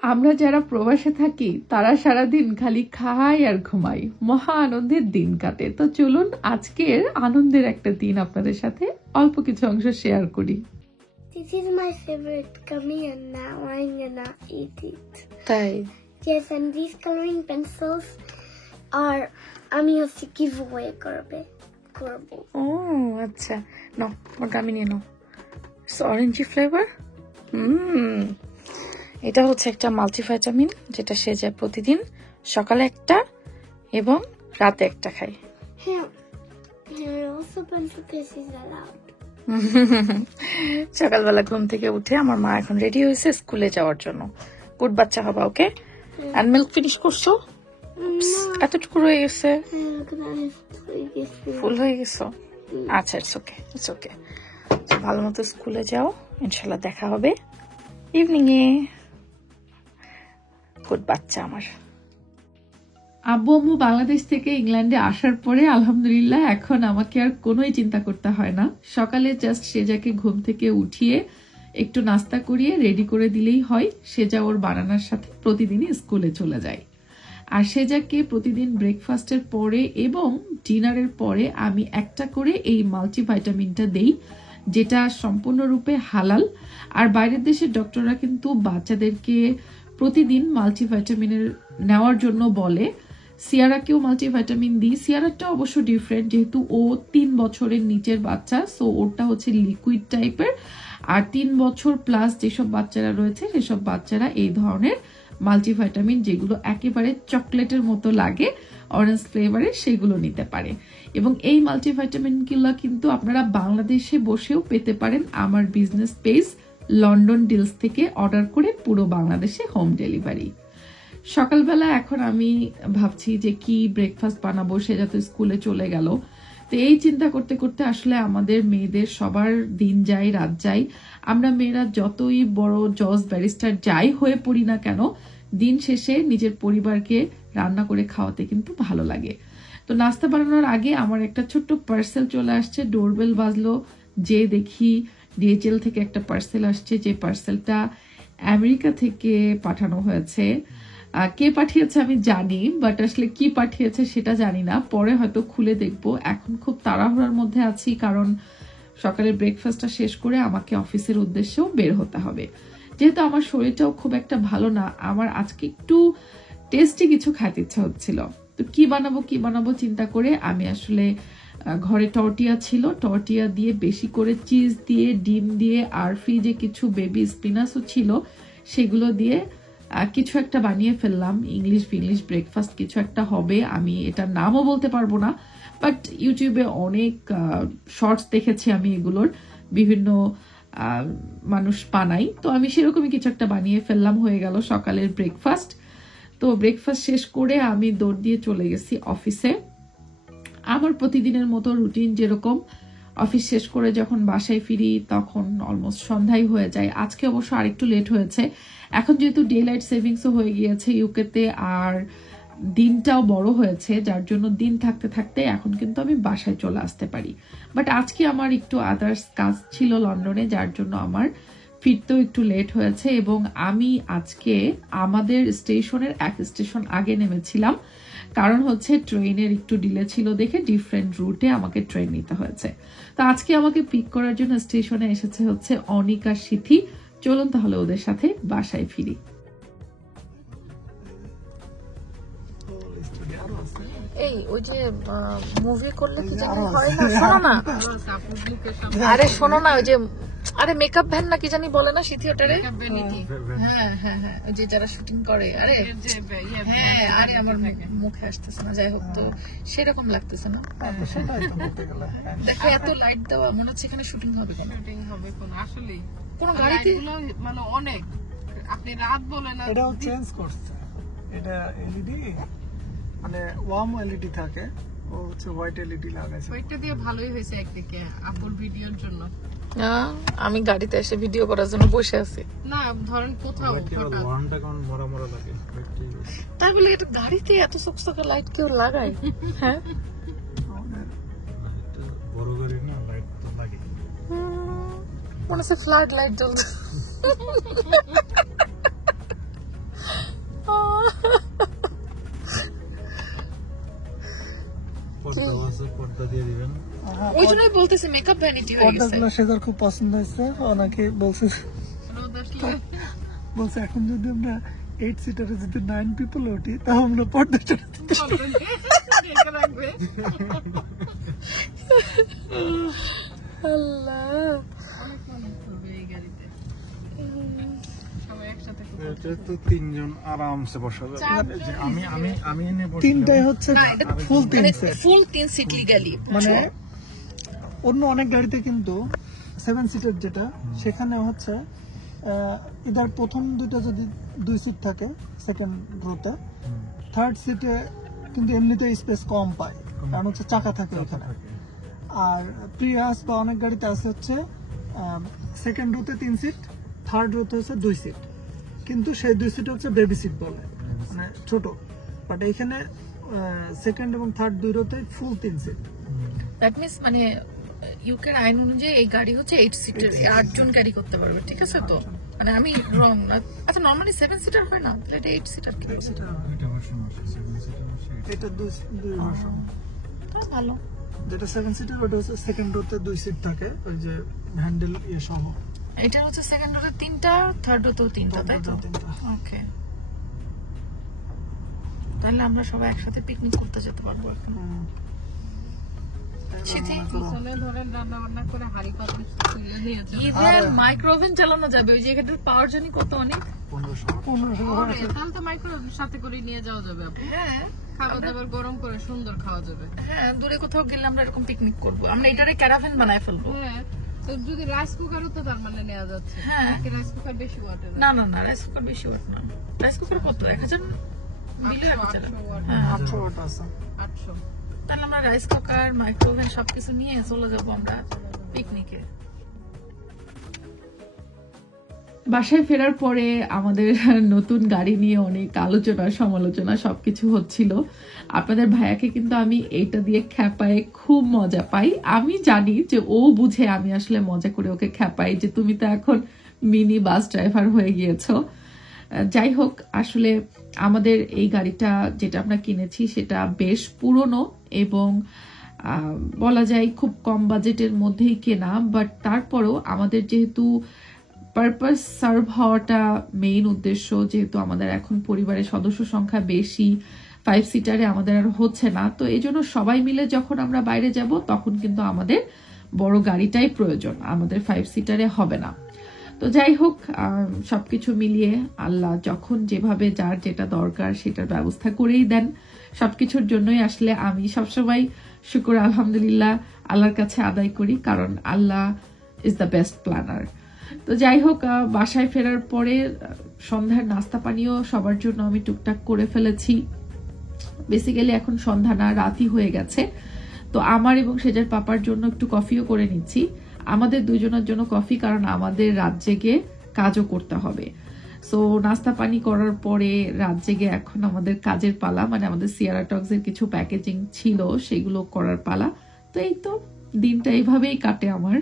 আমরা যারা প্রবাসে থাকি তারা সারাদিন খালি খাই আর ঘুমাই, মহা আনন্দের দিন কাটে। তো চলুন আজকের আনন্দের একটা দিন আপনাদের সাথে অল্প কিছু অংশ শেয়ার করি। This is my favorite gummy and now I'm gonna eat it. তাই? Yes, and these coloring pencils are আমি হচ্ছে giveaway করব। ও আচ্ছা, নাও ওটা আমি নিয়ে নাও। Orangey flavour. এটা হচ্ছে একটা মাল্টিভিটামিন, যেটা সে যায় প্রতিদিন সকালে একটা এবং রাতে একটা খাই। সকালবেলা ঘুম থেকে উঠে আমার মা এখন রেডি হয়েছে স্কুলে যাওয়ার জন্য। গুড বাচ্চা হবা, ওকে? আর মিল্ক ফিনিশ করছো? এতটুকু রয়ে গেছে, ফুল হয়ে গেছো। আচ্ছা, ইটস ওকে, ইটস ওকে। ভালো মতো স্কুলে যাও, ইনশাল্লাহ দেখা হবে ইভিনিং এ। গুড বাচ্চা আমার। আব্বু আম্মু বাংলাদেশ থেকে ইংল্যান্ডে আসার পরে আলহামদুলিল্লাহ এখন আমাকে আর কোনোই চিন্তা করতে হয় না। সকালে জাস্ট সেজাকে ঘুম থেকে উঠিয়ে একটু নাস্তা করিয়ে রেডি করে দিলেই হয়। সেজা ওর বানানোর সাথে প্রতিদিনই স্কুলে চলে যায়। আর সেজাকে প্রতিদিন ব্রেকফাস্টের পরে এবং ডিনারের পরে আমি একটা করে এই মাল্টিভিটামিনটা দেই, যেটা সম্পূর্ণরূপে হালাল। আর বাইরের দেশের ডক্টররা কিন্তু বাচ্চাদেরকে প্রতিদিন মাল্টিভিটামিনের নেওয়ার জন্য বলে। সিয়ারাকেও মাল্টিভিটামিন দিই। সিয়ারাটা অবশ্য ডিফারেন্ট, যেহেতু ও 3 বছরের নিচের বাচ্চা, সো ওরটা হচ্ছে লিকুইড টাইপের। আর 3 বছর প্লাস যেসব বাচ্চারা রয়েছে সেসব বাচ্চারা এই ধরনের মাল্টিভিটামিন, যেগুলো একেবারে চকলেটের মতো লাগে অরেঞ্জ ফ্লেভারের, সেগুলো নিতে পারে। এবং এই মাল্টিভিটামিনগুলো কিন্তু আপনারা বাংলাদেশে বসেও পেতে পারেন আমার বিজনেস পেজ লন্ডন ডিলস থেকে অর্ডার করে, পুরো বাংলাদেশে হোম ডেলিভারি। সকালবেলা এখন আমি ভাবছি যে কি ব্রেকফাস্ট বানাবো, সে যাতে স্কুলে চলে গেল। তো এই চিন্তা করতে করতে আসলে আমাদের মেয়েদের সবার দিন যায় রাত যায়। আমরা মেয়েরা যতই বড় জজ ব্যারিস্টার যাই হয়ে পড়ি না কেন, দিন শেষে নিজের পরিবারকে রান্না করে খাওয়াতে কিন্তু ভালো লাগে। তো নাস্তা বানানোর আগে আমার একটা ছোট্ট পার্সেল চলে আসছে। ডোরবেল বাজলো, যে দেখি ডিএচএল থেকে একটা পার্সেল আসছে, যে পার্সেলটা আমেরিকা থেকে পাঠানো হয়েছে। কে পাঠিয়েছে আমি জানি, বাট আসলে কি পাঠিয়েছে সেটা জানি না, পরে হয়তো খুলে দেখবো। এখন খুব তাড়াহুড়ার মধ্যে আছি, কারণ সকালের ব্রেকফাস্টটা শেষ করে আমাকে অফিসের উদ্দেশ্যেও বের হতে হবে। যেহেতু আমার শরীরটাও খুব একটা ভালো না, আমার আজকে একটু টেস্টি কিছু খাইতে ইচ্ছা হচ্ছিল। তো কি বানাবো চিন্তা করে আমি আসলে ঘরে টর্টিয়া ছিল, টর্টিয়া দিয়ে বেশি করে চিজ দিয়ে, ডিম দিয়ে, আর ফ্রিজে কিছু বেবি স্পিনাচও ছিল, সেগুলো দিয়ে কিছু একটা বানিয়ে ফেললাম। ইংলিশ ব্রেকফাস্ট কিছু একটা হবে। আমি এটার নামও বলতে পারবো না, বাট ইউটিউবে অনেক শর্টস দেখেছি আমি এগুলোর, বিভিন্ন মানুষ বানাই। তো আমি সেরকমই কিছু একটা বানিয়ে ফেললাম, হয়ে গেল সকালের ব্রেকফাস্ট। তো ব্রেকফাস্ট শেষ করে আমি দৌড় দিয়ে চলে গেছি অফিসে। আমার প্রতিদিনের মতো রুটিন যেরকম, অফিস শেষ করে যখন বাসায় ফিরি তখন অলমোস্ট সন্ধ্যাই হয়ে যায়। আজকে অবশ্য আরেকটু লেট হয়েছে। এখন যেহেতু ডে লাইট সেভিংসও হয়ে গিয়েছে ইউকেতে, আর দিনটাও বড় হয়েছে, যার জন্য দিন থাকতে থাকতে এখন কিন্তু আমি বাসায় চলে আসতে পারি। বাট আজকে আমার একটু আদার্স কাজ ছিল লন্ডনে, যার জন্য আমার ফিরতেও একটু লেট হয়েছে। এবং আমি আজকে আমাদের স্টেশনের এক স্টেশন আগে নেমেছিলাম, কারণ হচ্ছে ট্রেনের একটু ডিলে ছিল দেখে ডিফারেন্ট রুটে আমাকে ট্রেন নিতে হয়েছে। তো আজকে আমাকে পিক করার জন্য স্টেশনে এসেছে হচ্ছে অনিকা সিথি। চলুন তাহলে ওদের সাথে বাসায় ফিরি। এই ওই যে মুভি করলে কি জানি হয় না, শোনো না, আরে শোনো না, ওই যে আরে মেকআপ ভ্যান না কি জানি বলে না থিয়েটারে, হ্যাঁ হ্যাঁ হ্যাঁ, ওই যে যারা শুটিং করে, আরে হ্যাঁ, আরে আমার মুখে আসতেছে না, যাই হোক, তো সেরকম লাগতেছে না। দেখো এত লাইট দেওয়া, মনে হচ্ছে এখানে শুটিং হবে। আসলে কোন গাড়িতে মানে অনেক, আপনি রাত বলে না, এটাও চেঞ্জ করছে। এটা এলইডি মানে ওয়ার্ম এলইডি থাকে, ও হচ্ছে হোয়াইট এলইডি লাগাইছে। ওইটা দিয়ে ভালোই হয়েছে একদিকে আপুর ভিডিওর জন্য। আমি গাড়িতে এসে ভিডিও করার জন্য বসে আছি। না ধরেন কোথাও ওয়ার্মটা কেমন মরা মরা লাগে, তাই বলে এটা গাড়িতে এত চকচকে লাইট কেউ লাগায়? হ্যাঁ, বড় গাড়ি না, লাইট তো লাগে, মনে হচ্ছে ফ্লাড লাইট জ্বলছে। পর্দা দিয়ে দিবেন। ওই জন্যই বলতেছি মেকআপ ভ্যানিটি হয়ে গেছে। পর্দাগুলো সেজার খুব পছন্দ হয়েছে, ওনাকে বলছে এখন যদি আমরা 8 সিটারে যদি 9 পিপল উঠি তাহলে আমরা পর্দাটা এটা তো তিনজন আরামসে বসাবে। যে আমি এনে বসলাম। তিনটাই হচ্ছে ফুল 3 সেট, ফুল 3 সিট লিগ্যালি। মানে অন্য অনেক গাড়িতে কিন্তু 7 সিটার যেটা সেখানে হচ্ছে এটার প্রথম দুইটা যদি 2 সিট থাকে সেকেন্ড রোতে, থার্ড সিটে কিন্তু এমনিতে স্পেস কম পায়, কারণ হচ্ছে চাকা থাকে ওখানে। আর প্রিয়াস বা অনেক গাড়িতে আছে হচ্ছে সেকেন্ড রোতে 3 সিট, থার্ড রোতে হচ্ছে 2 সিট, কিন্তু সেই 2 সিট হচ্ছে বেবি সিট বলে, মানে ছোট। বাট এখানে সেকেন্ড এবং থার্ড দুই রোতে ফুল 3 সিট। দ্যাট মিন্স মানে ইউকের আইন অনুযায়ী এই গাড়ি হচ্ছে 8 সিটের, 8 জন ক্যারি করতে পারবে, ঠিক আছে? তো মানে আমি রং না, আচ্ছা নরমালি 7 সিটার হয় না, তাহলে এটা 8 সিটার কি? এটা ভার্সন আছে 7 সিটার আছে। এটা দুই ভার্সন। তা ভালো। যেটা 7 সিটার ওটা হচ্ছে সেকেন্ড রোতে 2 সিট থাকে, ওই যে হ্যান্ডেল ইয়ে সহ। এটা হচ্ছে সেকেন্ড রোতে 3টা, থার্ড রোতেও 3টা, তাই তো? ওকে, তাহলে আমরা সবাই একসাথে পিকনিক করতে যেতে পারবো এখন। মাইক্রোওভেন চালানো যাবে, ওই জায়গাটার পাওয়ার জানি কত, অনেক 1500 সাথে করে নিয়ে যাওয়া যাবে। হ্যাঁ, খাওয়া দাবার গরম করে সুন্দর খাওয়া যাবে। হ্যাঁ, দূরে কোথাও গেলে আমরা এরকম পিকনিক করবো, আমরা এটারে ক্যারাভেন বানায় ফেলবো। হ্যাঁ, তো যদি রাইস কুকারও তো তার মানে নেওয়া যাচ্ছে। হ্যাঁ, রাইস কুকার বেশি ওয়াটের না না না, রাইস কুকার বেশি ওয়াট না। রাইস কুকার কত 1000 মিলি রাখা যাবে। 800 ওয়াট আছে। 800। তাহলে আমরা রাইস কুকার, মাইক্রোওভেন সবকিছু নিয়ে চলে যাবো আমরা পিকনিকে। বাসায় ফেরার পরে আমাদের নতুন গাড়ি নিয়ে অনেক আলোচনা সমালোচনা সবকিছু হচ্ছিল। আপনাদের ভাইয়াকে কিন্তু আমি এইটা দিয়ে খ্যাপায় খুব মজা পাই। আমি জানি যে ও বুঝে আমি আসলে মজা করে ওকে খ্যাপাই যে তুমি তো এখন মিনি বাস ড্রাইভার হয়ে গিয়েছো। যাই হোক, আসলে আমাদের এই গাড়িটা যেটা আমরা কিনেছি সেটা বেশ পুরনো এবং বলা যায় খুব কম বাজেটের মধ্যেই কেনা, বাট তারপরেও আমাদের যেহেতু পারপাস সার্ভ হওয়াটা মেইন উদ্দেশ্য, যেহেতু আমাদের এখন পরিবারের সদস্য সংখ্যা বেশি, 5 সিটারে আমাদের আর হচ্ছে না, তো এই জন্য সবাই মিলে যখন আমরা বাইরে যাব তখন কিন্তু আমাদের বড় গাড়িটাই প্রয়োজন, আমাদের 5 সিটারে হবে না। তো যাই হোক, সবকিছু মিলিয়ে আল্লাহ যখন যেভাবে যার যেটা দরকার সেটার ব্যবস্থা করেই দেন। সবকিছুর জন্যই আসলে আমি সবসময় শুকর আলহামদুলিল্লাহ আল্লাহর কাছে আদায় করি, কারণ আল্লাহ ইজ দ্য বেস্ট প্ল্যানার। তো যাই হোক, বাসায় ফেরার পরে সন্ধ্যার নাস্তা পানিও সবার জন্য আমি টুকটাক করে ফেলেছি। বেসিক্যালি এখন সন্ধ্যা না, রাতই হয়ে গেছে। তো আমার এবং সেজার পাপার জন্য একটু কফিও করে নিচ্ছি, আমাদের দুজনের জন্য কফি, কারণ আমাদের রাত জেগে কাজও করতে হবে। সো নাস্তা পানি করার পরে রাত জেগে এখন আমাদের কাজের পালা, মানে আমাদের সিয়ারা টক্স এর কিছু প্যাকেজিং ছিল সেগুলো করার পালা। তো এই তো দিনটা এইভাবেই কাটে আমার।